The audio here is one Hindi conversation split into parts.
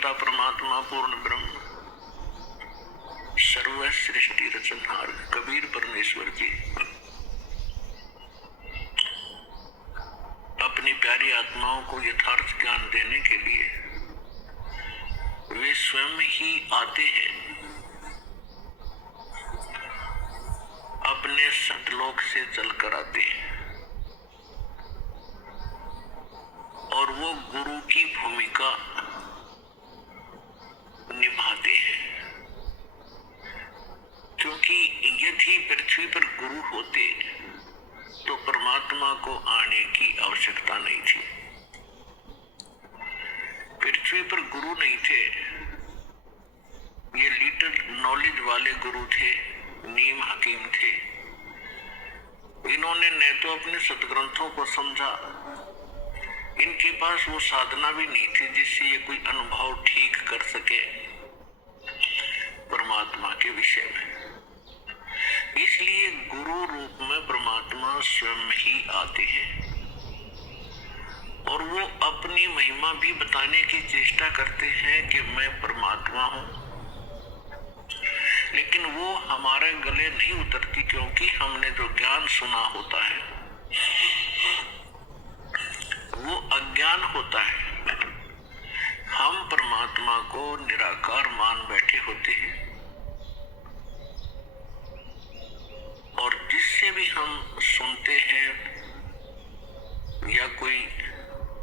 करता परमात्मा पूर्ण ब्रह्म, सर्व सृष्टि रचनहार कबीर परमेश्वर जी अपनी प्यारी आत्माओं को यथार्थ ज्ञान देने के लिए वे स्वयं ही आते हैं, अपने सतलोक से चलकर आते हैं और वो गुरु की भूमिका निभाते हैं। क्योंकि यदि पृथ्वी पर गुरु होते तो परमात्मा को आने की आवश्यकता नहीं थी। पृथ्वी पर गुरु नहीं थे, ये लिटिल नॉलेज वाले गुरु थे, नीम हकीम थे। इन्होंने न तो अपने सदग्रंथों को समझा, इनके पास वो साधना भी नहीं थी जिससे ये कोई अनुभव ठीक कर सके परमात्मा के विषय में। इसलिए गुरु रूप में परमात्मा स्वयं ही आते हैं और वो अपनी महिमा भी बताने की चेष्टा करते हैं कि मैं परमात्मा हूं, लेकिन वो हमारे गले नहीं उतरती, क्योंकि हमने जो ज्ञान सुना होता है वो अज्ञान होता है। हम परमात्मा को निराकार मान बैठे होते हैं और जिससे भी हम सुनते हैं या कोई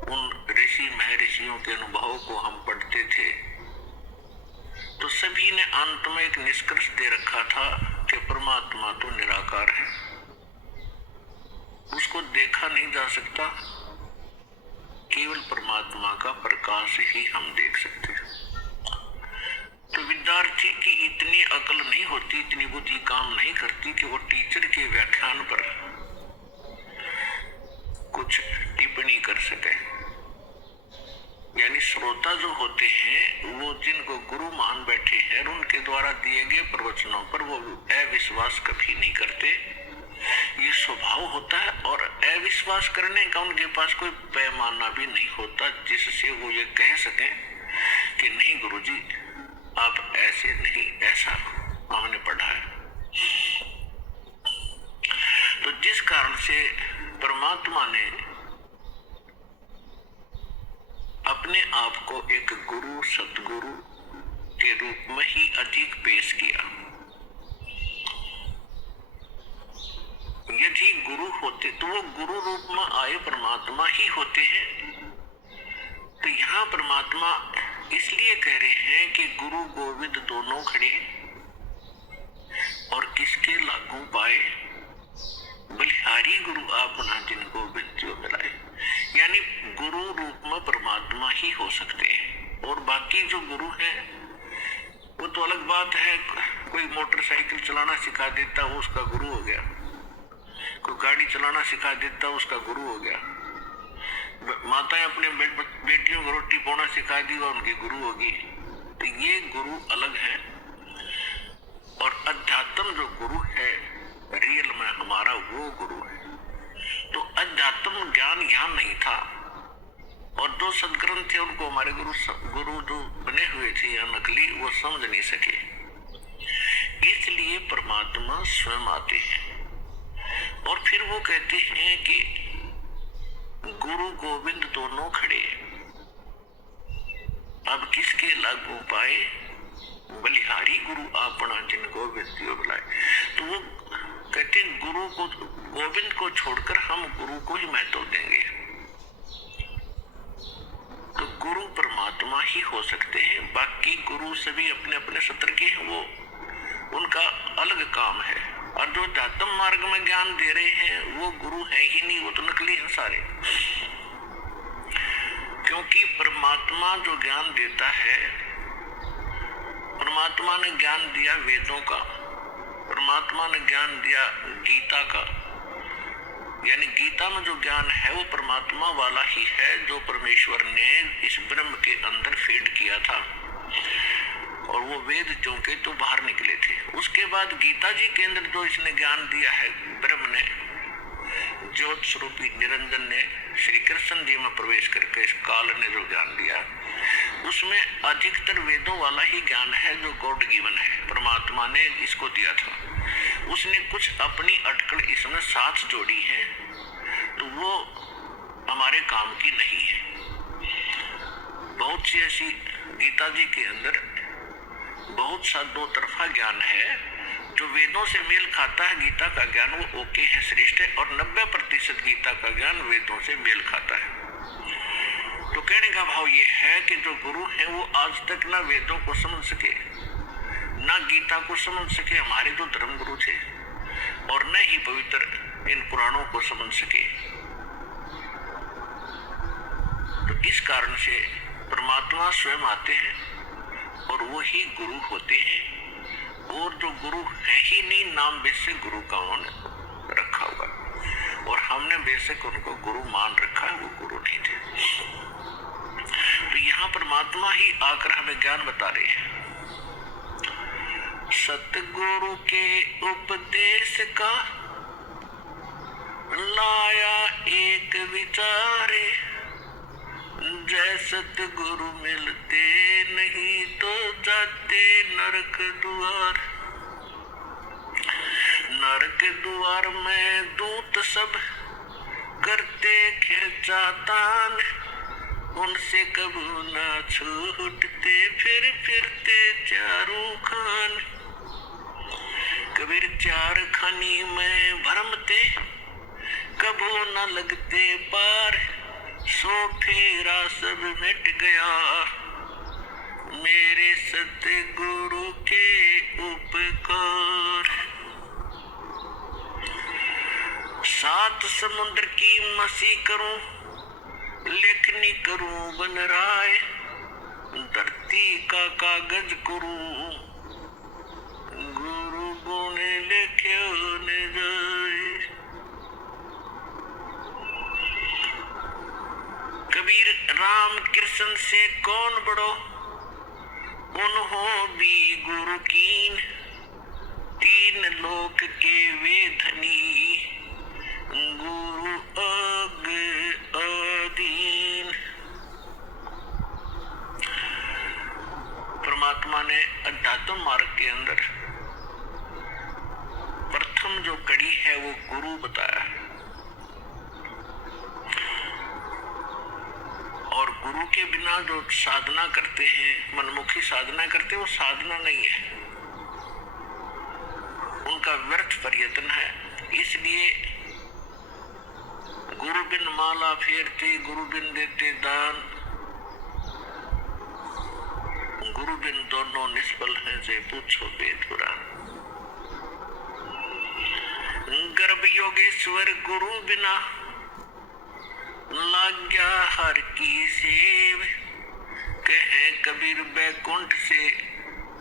उन ऋषि महर्षियों के अनुभव को हम पढ़ते थे तो सभी ने अंत में एक निष्कर्ष दे रखा था कि परमात्मा तो निराकार है, उसको देखा नहीं जा सकता, केवल परमात्मा का प्रकाश ही हम देख सकते हैं। तो विद्यार्थी की इतनी अकल नहीं होती, इतनी बुद्धि काम नहीं करती कि वो टीचर के व्याख्यान पर कुछ टिप्पणी कर सके। यानी श्रोता जो होते हैं वो जिनको गुरु मान बैठे हैं उनके द्वारा दिए गए प्रवचनों पर वो अविश्वास कभी नहीं करते, ये स्वभाव होता है। और अविश्वास करने का उनके पास कोई पैमाना भी नहीं होता जिससे वो ये कह सकें कि नहीं गुरुजी आप ऐसे नहीं, ऐसा हमने पढ़ा है। तो जिस कारण से परमात्मा ने अपने आप को एक गुरु सतगुरु के रूप में ही अधिक पेश किया। यदि गुरु होते तो वो गुरु रूप में आए परमात्मा ही होते हैं। तो यहाँ परमात्मा इसलिए कह रहे हैं कि गुरु गोविंद दोनों खड़े और किसके लागू पाए, बलिहारी गुरु आपना जिनको विद्यो मिलाए। यानी गुरु रूप में परमात्मा ही हो सकते हैं और बाकी जो गुरु हैं वो तो अलग बात है। कोई मोटरसाइकिल चलाना सिखा देता वो उसका गुरु हो गया, कोई गाड़ी चलाना सिखा देता उसका गुरु हो गया, माताएं अपने बेटियों को रोटी पकाना सिखा दी वो उनकी गुरु होगी। तो ये गुरु अलग है और अध्यात्म जो गुरु है रियल में हमारा वो गुरु है। तो अध्यात्म ज्ञान यहाँ नहीं था और दो सदग्रंथ थे उनको हमारे गुरु जो बने हुए थे या नकली वो समझ नहीं सके, इसलिए परमात्मा स्वयं आते हैं और फिर वो कहते हैं कि गुरु गोविंद दोनों खड़े, अब किसके लागू पाए, बलिहारी गुरु आपना जिनको विद्यो बुलाए। तो वो कहते हैं गुरु को गोविंद को छोड़कर हम गुरु को ही महत्व देंगे। तो गुरु परमात्मा ही हो सकते हैं, बाकी गुरु सभी अपने अपने सत्र के हैं, वो उनका अलग काम है। और जो अध्यात्म मार्ग में ज्ञान दे रहे हैं वो गुरु है ही नहीं, वो तो नकली हैं सारे। क्योंकि परमात्मा जो ज्ञान देता है, परमात्मा ने ज्ञान दिया वेदों का, परमात्मा ने ज्ञान दिया गीता का। यानी गीता में जो ज्ञान है वो परमात्मा वाला ही है जो परमेश्वर ने इस ब्रह्म के अंदर फीड किया था और वो वेद जो के तो बाहर निकले थे। उसके बाद गीता जी के अंदर जो इसने ज्ञान दिया है ब्रह्म ने, ज्योत स्वरूपी निरंजन ने, श्री कृष्ण जी में प्रवेश करके इस काल ने जो ज्ञान दिया उसमें अधिकतर वेदों वाला ही ज्ञान है जो गॉड गिवन है, परमात्मा ने इसको दिया था। उसने कुछ अपनी अटकल इसमें साथ जोड़ी है, तो वो हमारे काम की नहीं है। बहुत सी ऐसी गीता जी के अंदर बहुत सा दो तरफा ज्ञान है, जो वेदों से मेल खाता है गीता का ज्ञान वो ओके है, श्रेष्ठ है, और 90% गीता का ज्ञान वेदों से मेल खाता है। तो कहने का भाव ये है कि जो गुरु है वो आज तक ना वेदों को समझ सके, ना गीता को समझ सके, हमारे जो धर्म गुरु थे, और न ही पवित्र इन पुराणों को समझ सके। तो इस कारण से परमात्मा स्वयं आते हैं और वो ही गुरु होते हैं, और जो गुरु है ही नहीं, नाम बेशक गुरु का उन्होंने रखा हुआ, और हमने बेशक उनको गुरु मान रखा है, वो गुरु नहीं थे। तो यहाँ परमात्मा ही आकर हमें ज्ञान बता रहे हैं। सतगुरु के उपदेश का लाया एक विचारे, जय सतगुरु मिलते नहीं तो जाते नरक द्वार। नरक द्वार में दूत सब करते खिंचातान, उनसे कबू ना छूटते फिर फिरते चारों खान। कबीर चार खानी में भरमते कबू न लगते पार, सो फेरा सब मिट गया मेरे सतगुरु के उपकार। सात समुद्र की मसी करूं, लेखनी करूं बन राय, धरती का कागज करूं, गुरु गुण लिख्यो न जाए। कबीर राम कृष्ण से कौन बड़ो, उन्हों भी गुरु कीन, तीन लोक के वे धनी, गुरु अग अधीन। परमात्मा ने अध्यात्म मार्ग के अंदर प्रथम जो कड़ी है वो गुरु बताया है, और गुरु के बिना जो साधना करते हैं, मनमुखी साधना करते हैं, वो साधना नहीं है, उनका व्यर्थ प्रयत्न है। इसलिए गुरु बिन माला फेरते, गुरु बिन देते दान, गुरु बिन दोनों निष्फल हैं, जे पूछो वेद पुराण। गर्भ योगेश्वर गुरु बिना, लाग्या हर की सेव, कहे कबीर बैकुंठ से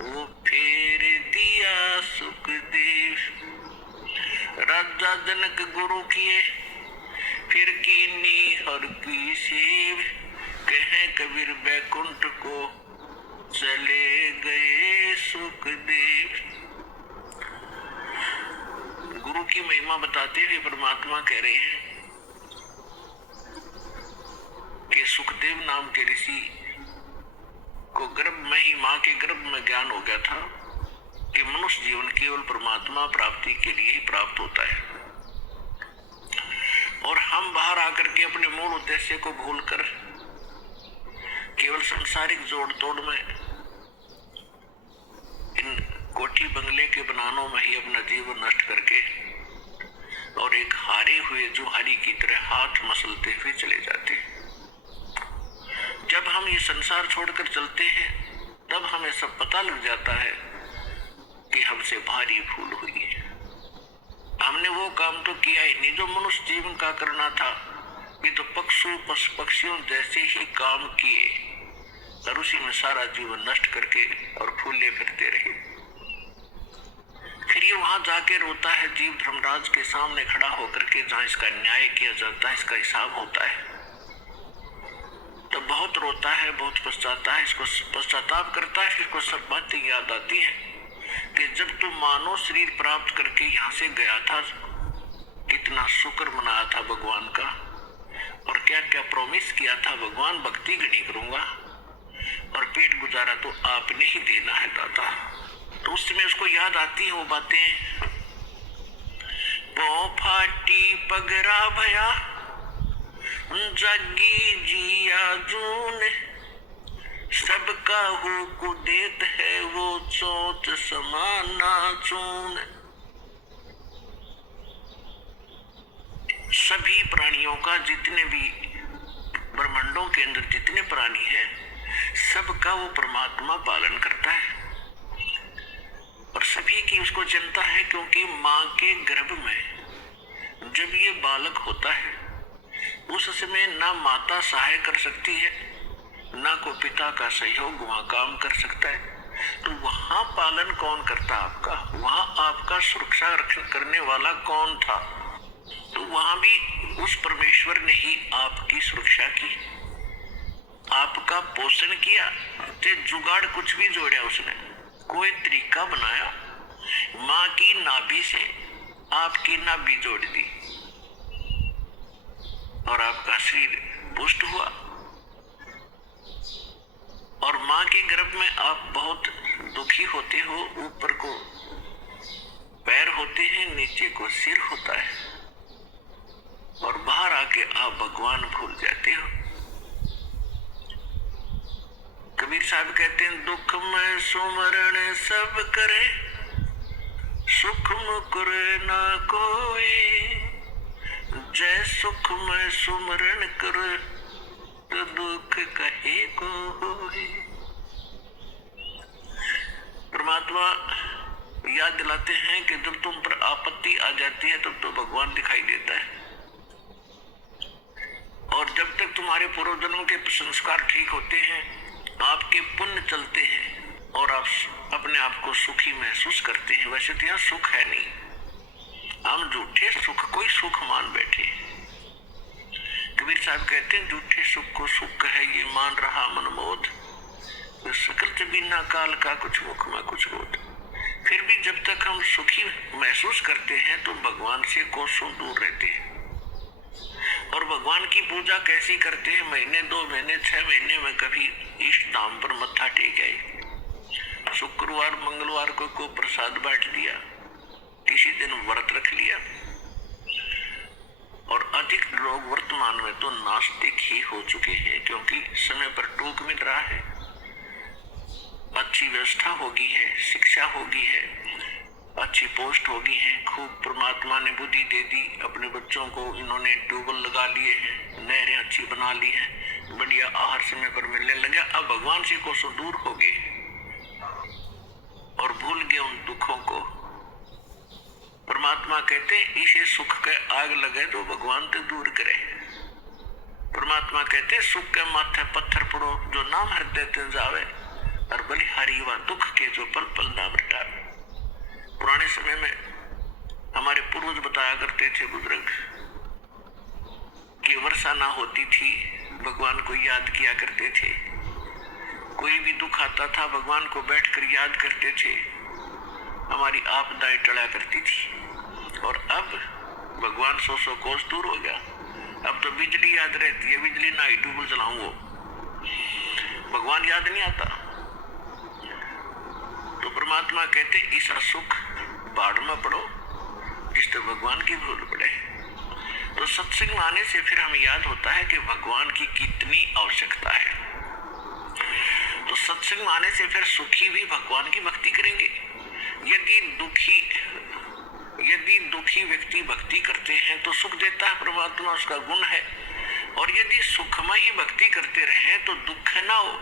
वो फेर दिया सुखदेव। राजा जनक गुरु किए, फिर कीनी हर की सेव, कहे कबीर बैकुंठ को चले गए सुखदेव। गुरु की महिमा बताते हुए परमात्मा कह रहे हैं कि सुखदेव नाम के ऋषि को गर्भ में ही, मां के गर्भ में ज्ञान हो गया था कि मनुष्य जीवन केवल परमात्मा प्राप्ति के लिए ही प्राप्त होता है, और हम बाहर आकर के अपने मूल उद्देश्य को भूलकर केवल सांसारिक जोड़ तोड़ में, इन कोठी बंगले के बनानों में ही अपना जीवन नष्ट करके और एक हारे हुए जुहारी की तरह हाथ मसलते हुए चले जाते हैं। जब हम ये संसार छोड़कर चलते हैं तब हमें सब पता लग जाता है कि हमसे भारी भूल हुई है। हमने वो काम तो किया ही नहीं जो मनुष्य जीवन का करना था। ये तो पक्षियों जैसे ही काम किए और उसी में सारा जीवन नष्ट करके और फूले फिरते रहे। फिर ये वहां जाके रोता है जीव धर्मराज के सामने खड़ा होकर के, जहां इसका न्याय किया जाता है, इसका हिसाब होता है, तो बहुत रोता है, बहुत पछताता है, इसको पश्चाताप करता है। फिर को सब बातें याद आती है कि जब तू मानव शरीर प्राप्त करके यहाँ से गया था, कितना शुक्र मनाया था भगवान का, और क्या क्या प्रॉमिस किया था भगवान, भक्ति गणी करूंगा, और पेट गुजारा तो आपने ही देना है दाता। तो उस समय उसको याद आती है वो बातें, पौ फाटी पगरा भया जागी जिया जून, सबका हो को देत है वो चोट समाना चून। सभी प्राणियों का, जितने भी ब्रह्मांडों के अंदर जितने प्राणी हैं, सबका वो परमात्मा पालन करता है और सभी की उसको चिंता है। क्योंकि माँ के गर्भ में जब ये बालक होता है उस समय ना माता सहाय कर सकती है, ना को पिता का सहयोग वहां काम कर सकता है। तो वहां पालन कौन करता आपका? वहां आपका सुरक्षा रक्षण करने वाला कौन था? तो वहां भी उस परमेश्वर ने ही आपकी सुरक्षा की, आपका पोषण किया। ते जुगाड़ कुछ भी जोड़ा उसने, कोई तरीका बनाया, माँ की नाभि से आपकी नाभि जोड़ दी और आपका शरीर पुष्ट हुआ। और माँ के गर्भ में आप बहुत दुखी होते हो, ऊपर को पैर होते हैं, नीचे को सिर होता है, और बाहर आके आप भगवान भूल जाते हो। कबीर साहब कहते हैं, दुख में सुमरण सब करे, सुख मुकुर ना कोई, जय सुख में सुमरण कर तो दुख कहे को होए। परमात्मा याद दिलाते हैं कि जब तुम पर आपत्ति आ जाती है तब तो भगवान दिखाई देता है, और जब तक तुम्हारे पूर्व जन्म के संस्कार ठीक होते हैं, आपके पुण्य चलते हैं और आप अपने आप को सुखी महसूस करते हैं। वैसे तो यहाँ सुख है नहीं, हम झूठे सुख कोई सुख मान बैठे। कबीर साहब कहते हैं, झूठे सुख को सुख है ये मान रहा मनमोद, तो सकल बिना काल का कुछ मुख में कुछ बोध। फिर भी जब तक हम सुखी महसूस करते हैं तो भगवान से कोसों दूर रहते हैं। और भगवान की पूजा कैसी करते हैं? महीने 2 महीने 6 महीने में कभी इष्ट धाम पर मत्था टेक गए, शुक्रवार मंगलवार को प्रसाद बांट दिया, किसी दिन व्रत रख लिया। और अधिक लोग वर्तमान में तो नास्तिक ही हो चुके हैं, क्योंकि समय पर टूक मिल रहा है, अच्छी व्यवस्था होगी है, शिक्षा होगी है, अच्छी पोस्ट होगी है, खूब परमात्मा ने बुद्धि दे दी, अपने बच्चों को इन्होंने ट्यूबवेल लगा लिए हैं, नहरें अच्छी बना ली हैं, बढ़िया आहार समय पर मिलने लगे। अब भगवान से कोसों दूर हो गए और भूल गए उन दुखों को। परमात्मा कहते इसे सुख के आग लगे तो भगवान तो दूर करे। परमात्मा कहते सुख के माथे पत्थर पड़ो जो नाम हृदय ते जावे, और बलिहारी व दुख के जो पल पल नाम रटावे। पुराने समय में हमारे पूर्वज बताया करते थे बुजुर्ग कि वर्षा ना होती थी, भगवान को याद किया करते थे, कोई भी दुख आता था भगवान को बैठकर याद करते थे, हमारी आपदाएं टला करती थी। और अब भगवान 100 कोस दूर हो गया, अब तो बिजली याद रहती है, बिजली ना ही ट्यूबवेल चलाऊं भगवान याद नहीं आता। तो परमात्मा कहते ऐसा सुख बाढ़ में पड़ो जिससे भगवान की भूल पड़े। तो सत्संग आने से फिर हमें याद होता है कि भगवान की कितनी आवश्यकता है। तो सत्संग आने से फिर सुखी भी भगवान की भक्ति करेंगे। यदि दुखी व्यक्ति भक्ति करते हैं तो सुख देता है परमात्मा, उसका गुण है। और यदि सुखमय ही भक्ति करते रहे तो दुख ना हो